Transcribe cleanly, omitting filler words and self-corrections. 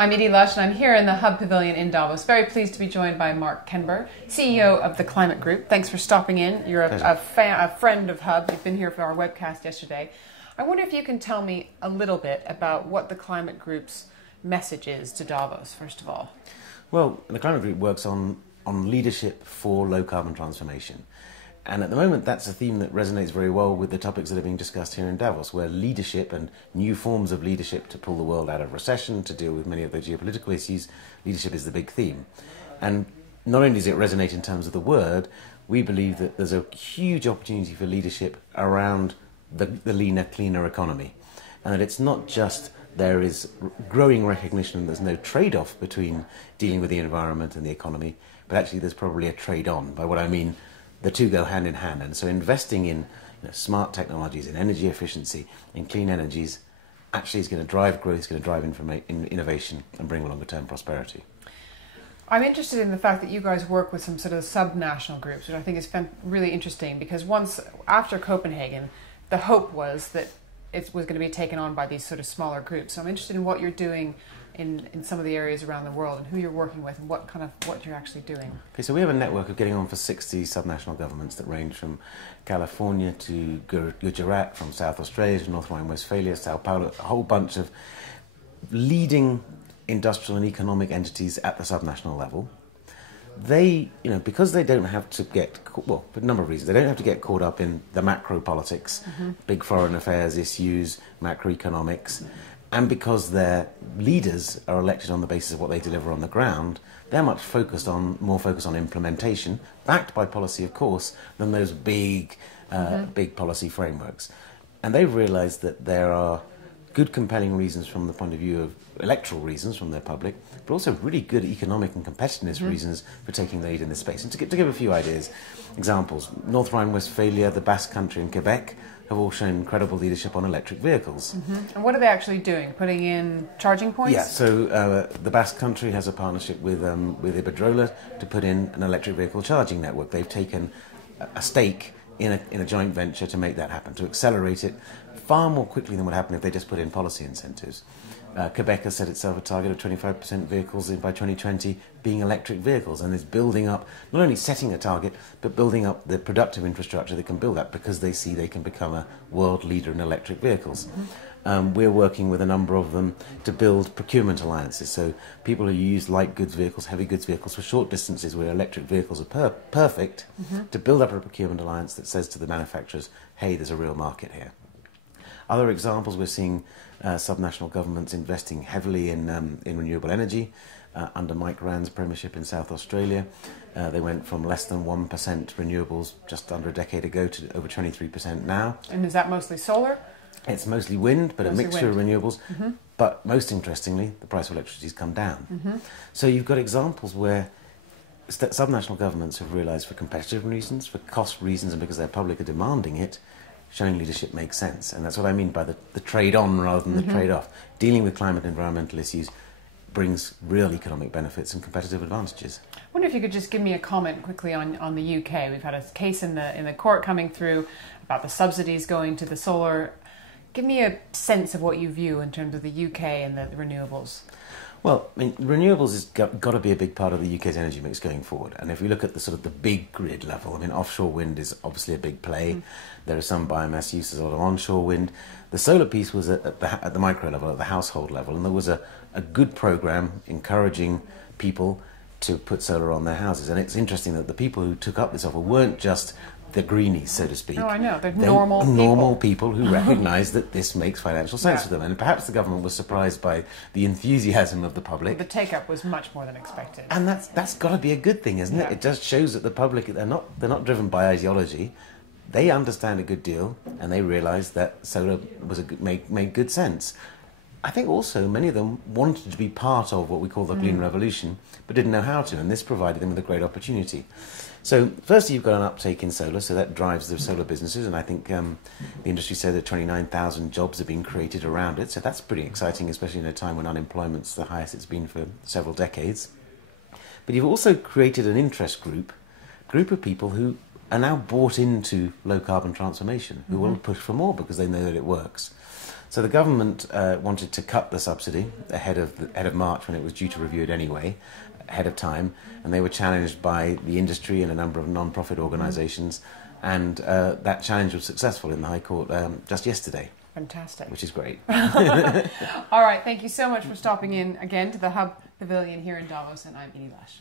I'm Edie Lush, and I'm here in the Hub Pavilion in Davos. Very pleased to be joined by Mark Kenber, CEO of the Climate Group. Thanks for stopping in. You're a friend of Hub. You've been here for our webcast yesterday. I wonder if you can tell me a little bit about what the Climate Group's message is to Davos, first of all. Well, the Climate Group works on leadership for low-carbon transformation. And at the moment, that's a theme that resonates very well with the topics that are being discussed here in Davos, where leadership and new forms of leadership to pull the world out of recession, to deal with many of the geopolitical issues, leadership is the big theme. And not only does it resonate in terms of the word, we believe that there's a huge opportunity for leadership around the leaner, cleaner economy. And that it's not just there is growing recognition that there's no trade-off between dealing with the environment and the economy, but actually there's probably a trade-on. By what I mean, the two go hand in hand, and so investing in smart technologies, in energy efficiency, in clean energies, actually is going to drive growth, is going to drive innovation and bring longer term prosperity. I'm interested in the fact that you guys work with some sort of sub-national groups, which I think is really interesting, because after Copenhagen, the hope was that it was going to be taken on by these sort of smaller groups. So I'm interested in what you're doing in some of the areas around the world and who you're working with and what you're actually doing. Okay, so we have a network of getting on for 60 subnational governments that range from California to Gujarat, from South Australia to North Rhine Westfalia, Sao Paulo, a whole bunch of leading industrial and economic entities at the subnational level. They, because they don't have to get, for a number of reasons, they don't have to get caught up in the macro politics, big foreign affairs issues, macroeconomics, and because their leaders are elected on the basis of what they deliver on the ground, they're more focused on implementation, backed by policy, of course, than those big policy frameworks. And they've realised that there are good, compelling reasons from the point of view of electoral reasons from their public, but also really good economic and competitiveness reasons for taking the lead in this space. And to give a few examples, North Rhine Westfalia, the Basque country and Quebec have all shown incredible leadership on electric vehicles. And what are they actually doing? Putting in charging points? Yeah, so the Basque country has a partnership with Ibedrola to put in an electric vehicle charging network. They've taken a stake in a joint venture to make that happen, to accelerate it far more quickly than would happen if they just put in policy incentives. Quebec has set itself a target of 25% vehicles by 2020 being electric vehicles, and is building up, not only setting a target, but building up the productive infrastructure they can build that, because they see they can become a world leader in electric vehicles. We're working with a number of them to build procurement alliances, so people who use light goods vehicles, heavy goods vehicles for short distances where electric vehicles are perfect, to build up a procurement alliance that says to the manufacturers, hey, there's a real market here. Other examples, we're seeing subnational governments investing heavily in renewable energy. Under Mike Rand's premiership in South Australia, they went from less than 1% renewables just under a decade ago to over 23% now. And is that mostly solar? It's mostly wind, but a mixture of renewables. But most interestingly, the price of electricity has come down. So you've got examples where subnational governments have realised, for competitive reasons, for cost reasons, and because their public are demanding it, showing leadership makes sense. And that's what I mean by the trade-on rather than the trade-off. Dealing with climate and environmental issues brings real economic benefits and competitive advantages. I wonder if you could just give me a comment quickly on the UK. We've had a case in the court coming through about the subsidies going to the solar. Give me a sense of what you view in terms of the UK and the renewables. Well, I mean, renewables has got to be a big part of the UK's energy mix going forward. And if we look at the big grid level, I mean, offshore wind is obviously a big play. There is some biomass use, there's a lot of onshore wind. The solar piece was at the micro level, at the household level, and there was a good programme encouraging people to put solar on their houses. And it's interesting that the people who took up this offer weren't just the greenies, so to speak. Oh, I know. They're normal people who recognise that this makes financial sense for them. And perhaps the government was surprised by the enthusiasm of the public. The take-up was much more than expected. And that's got to be a good thing, isn't it? It just shows that the public, they're not driven by ideology. They understand a good deal, and they realise that solar made good sense. I think also many of them wanted to be part of what we call the green revolution, but didn't know how to, and this provided them with a great opportunity. So firstly, you've got an uptake in solar, so that drives the solar businesses, and I think the industry said that 29,000 jobs have been created around it, so that's pretty exciting, especially in a time when unemployment's the highest it's been for several decades. But you've also created an interest group of people who are now bought into low carbon transformation, who will push for more because they know that it works. So the government wanted to cut the subsidy ahead of March, when it was due to review it anyway, ahead of time, and they were challenged by the industry and a number of non-profit organisations, and that challenge was successful in the High Court just yesterday. Fantastic. Which is great. All right, thank you so much for stopping in again to the Hub Pavilion here in Davos, and I'm Edie Lush.